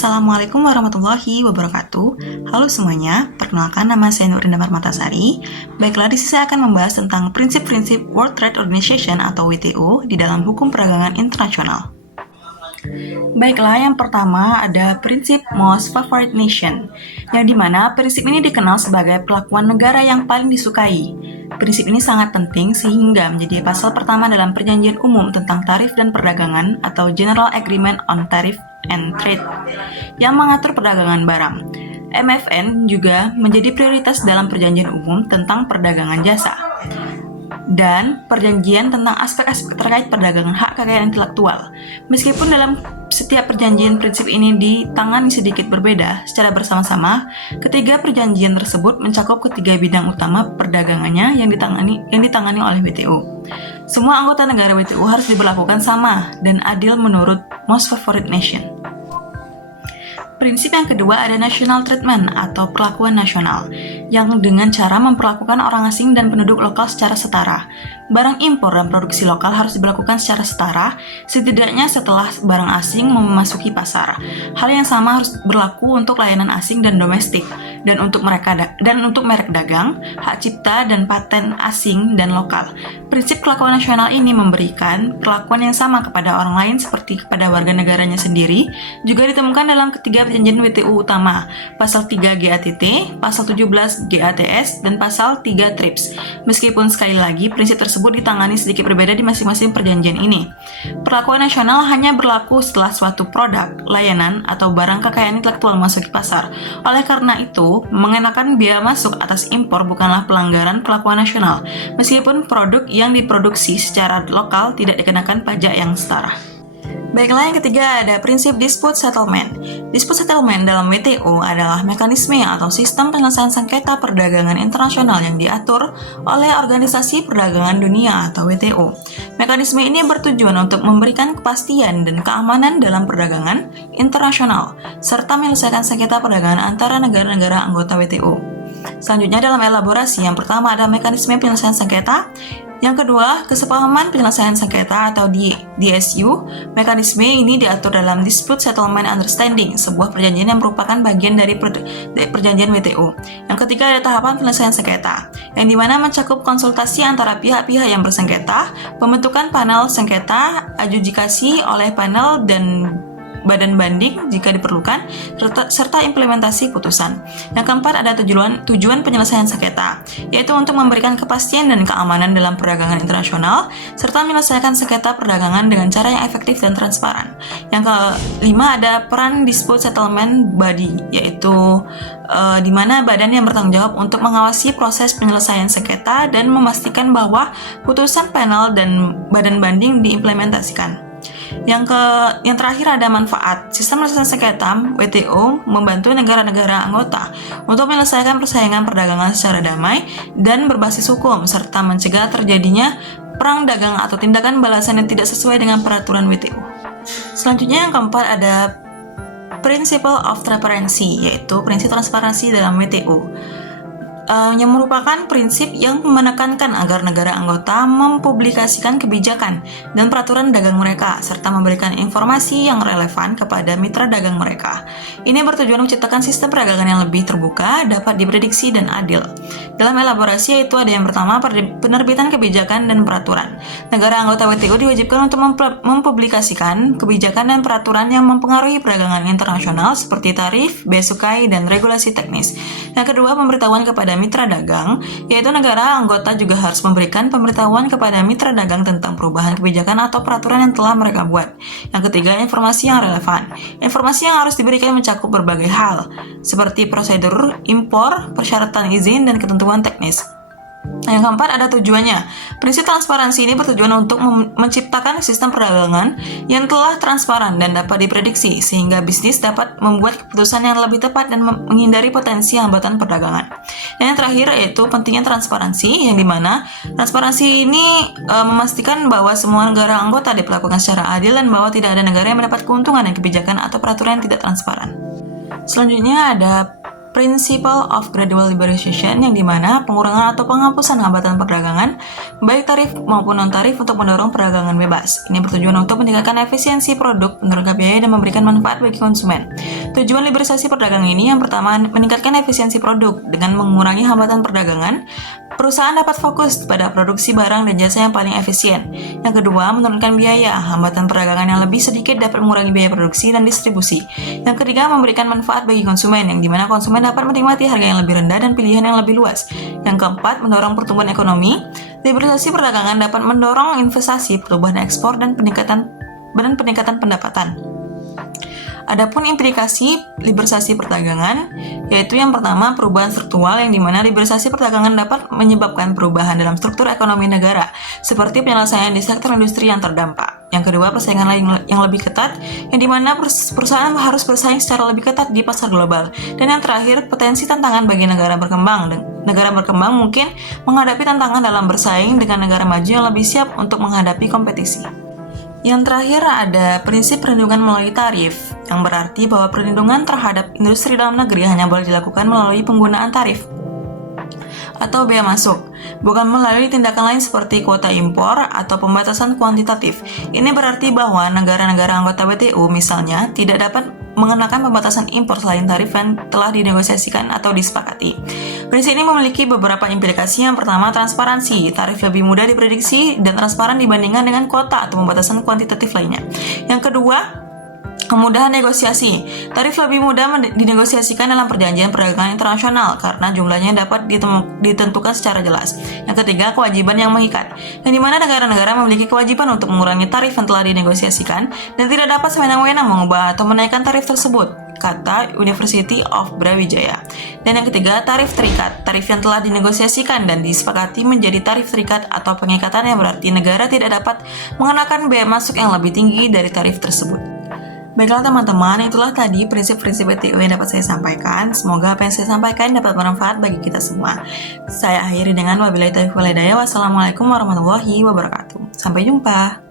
Assalamualaikum warahmatullahi wabarakatuh. Halo semuanya, perkenalkan nama saya Nurinda Marmatasari. Baiklah, di sini saya akan membahas tentang prinsip-prinsip World Trade Organization atau WTO di dalam hukum perdagangan internasional. Baiklah, yang pertama ada prinsip Most Favored Nation, yang dimana prinsip ini dikenal sebagai perlakuan negara yang paling disukai. Prinsip ini sangat penting sehingga menjadi pasal pertama dalam Perjanjian Umum tentang Tarif dan Perdagangan atau General Agreement on Tariff and Trade yang mengatur perdagangan barang. MFN juga menjadi prioritas dalam Perjanjian Umum tentang Perdagangan Jasa dan perjanjian tentang aspek-aspek terkait perdagangan hak kekayaan intelektual. Meskipun dalam setiap perjanjian prinsip ini ditangani sedikit berbeda secara bersama-sama, ketiga perjanjian tersebut mencakup ketiga bidang utama perdagangannya yang ditangani oleh WTO. Semua anggota negara WTO harus diberlakukan sama dan adil menurut Most Favored Nation. Prinsip yang kedua ada national treatment atau perlakuan nasional, yang dengan cara memperlakukan orang asing dan penduduk lokal secara setara. Barang impor dan produksi lokal harus diberlakukan secara setara, setidaknya setelah barang asing memasuki pasar. Hal yang sama harus berlaku untuk layanan asing dan domestik, dan untuk merek dagang, hak cipta dan paten asing dan lokal. Prinsip perlakuan nasional ini memberikan perlakuan yang sama kepada orang lain seperti kepada warga negaranya sendiri, juga ditemukan dalam ketiga perjanjian WTO utama, pasal 3 GATT, pasal 17 GATS, dan pasal 3 TRIPS. Meskipun sekali lagi prinsip tersebut ditangani sedikit berbeda di masing-masing perjanjian ini. Perlakuan nasional hanya berlaku setelah suatu produk, layanan, atau barang kekayaan intelektual memasuki pasar. Oleh karena itu, mengenakan biaya masuk atas impor bukanlah pelanggaran perlakuan nasional, meskipun produk yang diproduksi secara lokal tidak dikenakan pajak yang setara. Baiklah, yang ketiga ada prinsip dispute settlement. Dispute settlement dalam WTO adalah mekanisme atau sistem penyelesaian sengketa perdagangan internasional yang diatur oleh Organisasi Perdagangan Dunia atau WTO. Mekanisme ini bertujuan untuk memberikan kepastian dan keamanan dalam perdagangan internasional, serta menyelesaikan sengketa perdagangan antara negara-negara anggota WTO. Selanjutnya dalam elaborasi, yang pertama ada mekanisme penyelesaian sengketa. Yang kedua, kesepahaman penyelesaian sengketa atau DSU. Mekanisme ini diatur dalam Dispute Settlement Understanding, sebuah perjanjian yang merupakan bagian dari perjanjian WTO. Yang ketiga, ada tahapan penyelesaian sengketa, yang dimana mencakup konsultasi antara pihak-pihak yang bersengketa, pembentukan panel sengketa, adjudikasi oleh panel dan badan banding jika diperlukan, serta implementasi putusan. Yang keempat ada tujuan penyelesaian sengketa, yaitu untuk memberikan kepastian dan keamanan dalam perdagangan internasional, serta menyelesaikan sengketa perdagangan dengan cara yang efektif dan transparan. Yang kelima ada peran Dispute Settlement Body, yaitu di mana badan yang bertanggung jawab untuk mengawasi proses penyelesaian sengketa dan memastikan bahwa putusan panel dan badan banding diimplementasikan. Yang terakhir ada manfaat. Sistem penyelesaian sengketa WTO membantu negara-negara anggota untuk menyelesaikan persaingan perdagangan secara damai dan berbasis hukum, serta mencegah terjadinya perang dagang atau tindakan balasan yang tidak sesuai dengan peraturan WTO. Selanjutnya yang keempat ada Principle of Transparency, yaitu prinsip transparansi dalam WTO. Yang merupakan prinsip yang menekankan agar negara anggota mempublikasikan kebijakan dan peraturan dagang mereka, serta memberikan informasi yang relevan kepada mitra dagang mereka. Ini bertujuan menciptakan sistem perdagangan yang lebih terbuka, dapat diprediksi dan adil. Dalam elaborasi yaitu ada yang pertama, penerbitan kebijakan dan peraturan. Negara anggota WTO diwajibkan untuk mempublikasikan kebijakan dan peraturan yang mempengaruhi perdagangan internasional seperti tarif, bea cukai, dan regulasi teknis. Yang kedua, pemberitahuan kepada mitra dagang, yaitu negara anggota juga harus memberikan pemberitahuan kepada mitra dagang tentang perubahan kebijakan atau peraturan yang telah mereka buat. Yang ketiga, informasi yang relevan. Informasi yang harus diberikan mencakup berbagai hal, seperti prosedur impor, persyaratan izin, dan ketentuan teknis. Yang keempat ada tujuannya. Prinsip transparansi ini bertujuan untuk menciptakan sistem perdagangan yang telah transparan dan dapat diprediksi, sehingga bisnis dapat membuat keputusan yang lebih tepat dan menghindari potensi hambatan perdagangan. Dan yang terakhir yaitu pentingnya transparansi, yang dimana transparansi ini memastikan bahwa semua negara anggota diperlakukan secara adil dan bahwa tidak ada negara yang mendapat keuntungan dari kebijakan atau peraturan yang tidak transparan. Selanjutnya ada Principle of Gradual Liberalization, yang dimana pengurangan atau penghapusan hambatan perdagangan baik tarif maupun non-tarif untuk mendorong perdagangan bebas. Ini bertujuan untuk meningkatkan efisiensi produk, menurunkan biaya, dan memberikan manfaat bagi konsumen. Tujuan liberalisasi perdagangan ini yang pertama meningkatkan efisiensi produk dengan mengurangi hambatan perdagangan. Perusahaan dapat fokus pada produksi barang dan jasa yang paling efisien. Yang kedua, menurunkan biaya. Hambatan perdagangan yang lebih sedikit dapat mengurangi biaya produksi dan distribusi. Yang ketiga, memberikan manfaat bagi konsumen, yang dimana konsumen dapat menikmati harga yang lebih rendah dan pilihan yang lebih luas. Yang keempat, mendorong pertumbuhan ekonomi. Liberalisasi perdagangan dapat mendorong investasi, perubahan ekspor, dan peningkatan pendapatan. Adapun implikasi liberalisasi perdagangan, yaitu yang pertama perubahan struktural, yang dimana liberalisasi perdagangan dapat menyebabkan perubahan dalam struktur ekonomi negara, seperti penyelesaian di sektor industri yang terdampak. Yang kedua, persaingan yang lebih ketat, yang dimana perusahaan harus bersaing secara lebih ketat di pasar global. Dan yang terakhir, potensi tantangan bagi negara berkembang. Negara berkembang mungkin menghadapi tantangan dalam bersaing dengan negara maju yang lebih siap untuk menghadapi kompetisi. Yang terakhir ada prinsip perlindungan melalui tarif, yang berarti bahwa perlindungan terhadap industri dalam negeri hanya boleh dilakukan melalui penggunaan tarif atau bea masuk, bukan melalui tindakan lain seperti kuota impor atau pembatasan kuantitatif. Ini berarti bahwa negara-negara anggota WTO misalnya tidak dapat mengenakan pembatasan impor selain tarif yang telah dinegosiasikan atau disepakati. Prinsip ini memiliki beberapa implikasi. Yang pertama, transparansi. Tarif lebih mudah diprediksi dan transparan dibandingkan dengan kuota atau pembatasan kuantitatif lainnya. Yang kedua, kemudahan negosiasi. Tarif lebih mudah dinegosiasikan dalam perjanjian perdagangan internasional karena jumlahnya dapat ditentukan secara jelas. Yang ketiga, kewajiban yang mengikat, yang dimana negara-negara memiliki kewajiban untuk mengurangi tarif yang telah dinegosiasikan dan tidak dapat sewenang-wenang mengubah atau menaikkan tarif tersebut, kata University of Brawijaya. Dan yang ketiga, tarif terikat. Tarif yang telah dinegosiasikan dan disepakati menjadi tarif terikat atau pengikatan, yang berarti negara tidak dapat mengenakan bea masuk yang lebih tinggi dari tarif tersebut. Baiklah teman-teman, itulah tadi prinsip-prinsip WTO yang dapat saya sampaikan. Semoga apa yang saya sampaikan dapat bermanfaat bagi kita semua. Saya akhiri dengan wabillahi taufiq wal hidayah. Wassalamualaikum warahmatullahi wabarakatuh. Sampai jumpa.